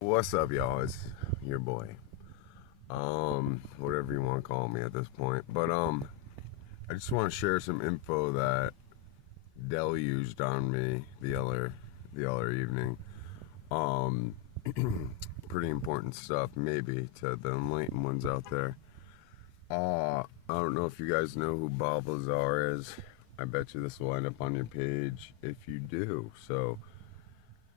What's up, y'all? It's your boy. Whatever you want to call me at this point. But I just want to share some info that Dell used on me the other evening. Um, Pretty important stuff, maybe to the enlightened ones out there. I don't know if you guys know who Bob Lazar is. I bet you this will end up on your page if you do. So,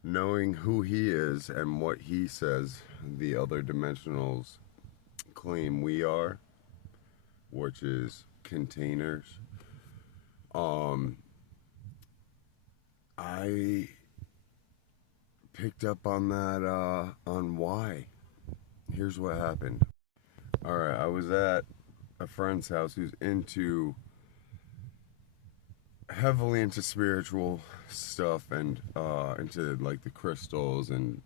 knowing who he is and what he says the other dimensionals claim we are, which is containers. Um, I picked up on that on why. Here's what happened. All right, I was at a friend's house who's heavily into spiritual stuff and into like the crystals and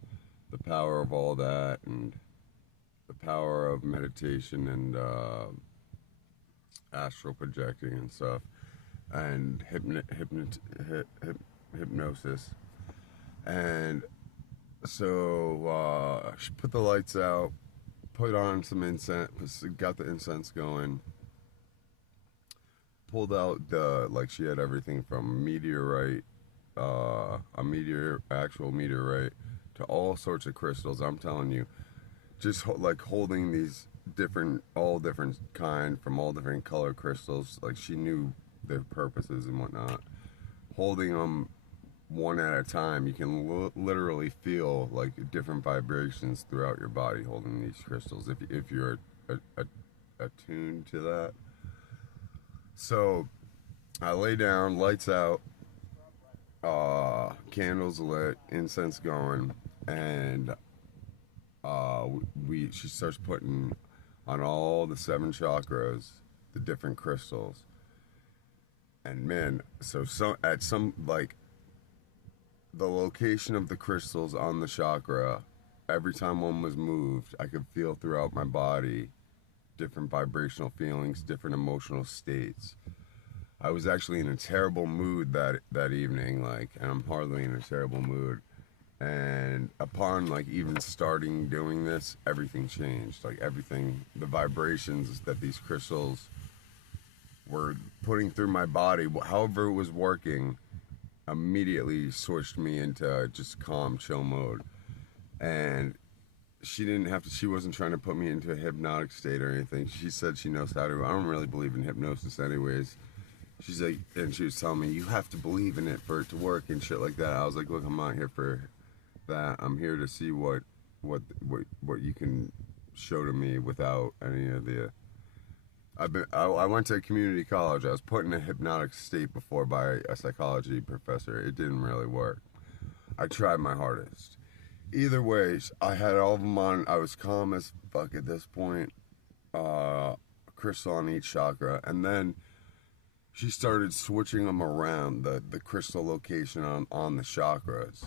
the power of all that and the power of meditation and astral projecting and stuff and hypnosis. And so she put the lights out, put on some incense, got the incense going, pulled out she had everything from meteorite, actual meteorite, to all sorts of crystals. I'm telling you, just like holding these all different kind from all different color crystals. Like she knew their purposes and whatnot. Holding them one at a time, you can literally feel like different vibrations throughout your body holding these crystals if you're attuned to that. So I lay down, lights out, candles lit, incense going, and we she starts putting on all the seven chakras the different crystals. And man, so at some like the location of the crystals on the chakra, every time one was moved, I could feel throughout my body different vibrational feelings, different emotional states. I was actually in a terrible mood that evening, and I'm hardly in a terrible mood. And upon even starting doing this, everything changed. Like everything, the vibrations that these crystals were putting through my body, however it was working, immediately switched me into just calm, chill mode. And she wasn't trying to put me into a hypnotic state or anything. She said she knows how to. I don't really believe in hypnosis anyways. She's like, and she was telling me, you have to believe in it for it to work and shit like that. I was like, look, I'm not here for that. I'm here to see what you can show to me without any of the. I went to a community college. I was put in a hypnotic state before by a psychology professor. It didn't really work. I tried my hardest. Either way, I had all of them on. I was calm as fuck at this point. Crystal on each chakra, and then she started switching them around, the crystal location on the chakras,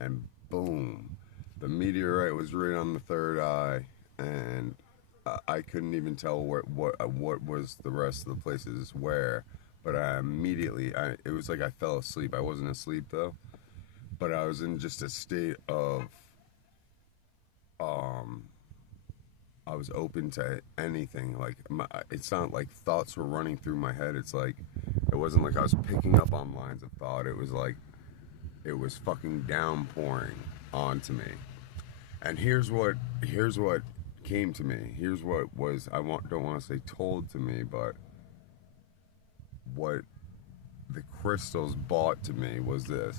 and boom, the meteorite was right on the third eye, and I couldn't even tell what was the rest of the places where, but it was like I fell asleep. I wasn't asleep though, but I was in just a state of um I was open to anything. It's not like thoughts were running through my head. It's like it wasn't like I was picking up on lines of thought. It was like it was fucking downpouring onto me. And here's what came to me. Here's what was don't want to say told to me, but what the crystals brought to me was this.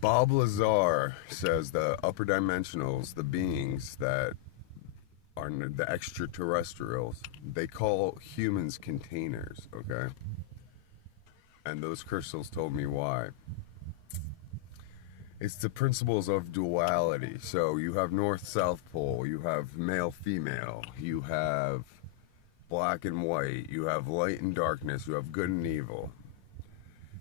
Bob Lazar says the upper dimensionals, the beings that are the extraterrestrials, they call humans containers, okay? And those crystals told me why. It's the principles of duality. So you have north south pole, you have male female, you have black and white, you have light and darkness, you have good and evil.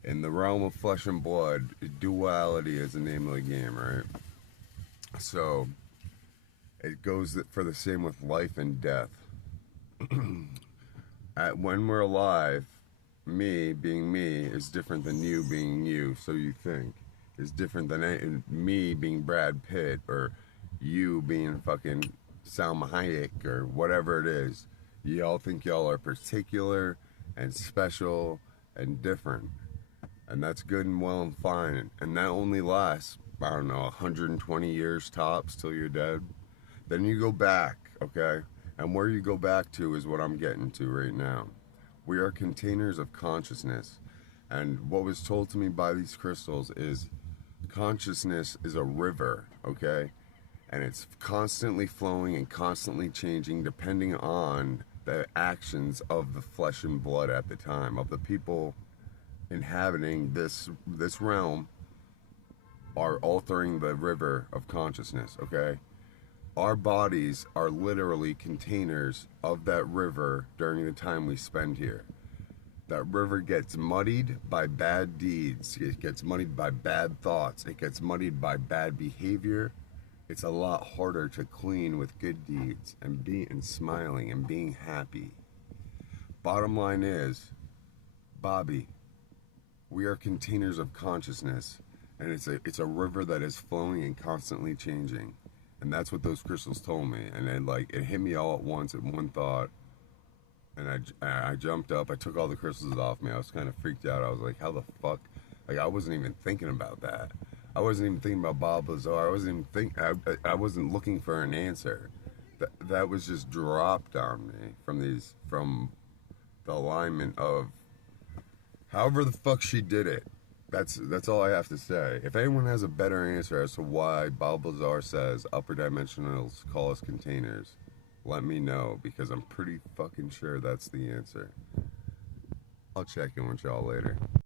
In the realm of flesh and blood, duality is the name of the game, right? So it goes for the same with life and death. When we're alive, me being me is different than you being you, so you think. Is different than me being Brad Pitt or you being fucking Salma Hayek or whatever it is, y'all think y'all are particular and special and different. And that's good and well and fine. And that only lasts, I don't know, 120 years tops till you're dead. Then you go back, okay? And where you go back to is what I'm getting to right now. We are containers of consciousness. And what was told to me by these crystals is consciousness is a river, okay? And it's constantly flowing and constantly changing depending on the actions of the flesh and blood at the time, of the people inhabiting this realm are altering the river of consciousness, okay? Our bodies are literally containers of that river during the time we spend here. That river gets muddied by bad deeds. It gets muddied by bad thoughts. It gets muddied by bad behavior. It's a lot harder to clean with good deeds and smiling and being happy. Bottom line is, Bobby, we are containers of consciousness, and it's a river that is flowing and constantly changing. And that's what those crystals told me. And then like it hit me all at once in one thought. And I jumped up. I took all the crystals off me. I was kind of freaked out. I was like, how the fuck? Like I wasn't even thinking about that. I wasn't even thinking about Bob Lazar. I wasn't even I wasn't looking for an answer. That was just dropped on me from the alignment of however the fuck she did it. That's all I have to say. If anyone has a better answer as to why Bob Lazar says upper dimensionals call us containers, let me know, because I'm pretty fucking sure that's the answer. I'll check in with y'all later.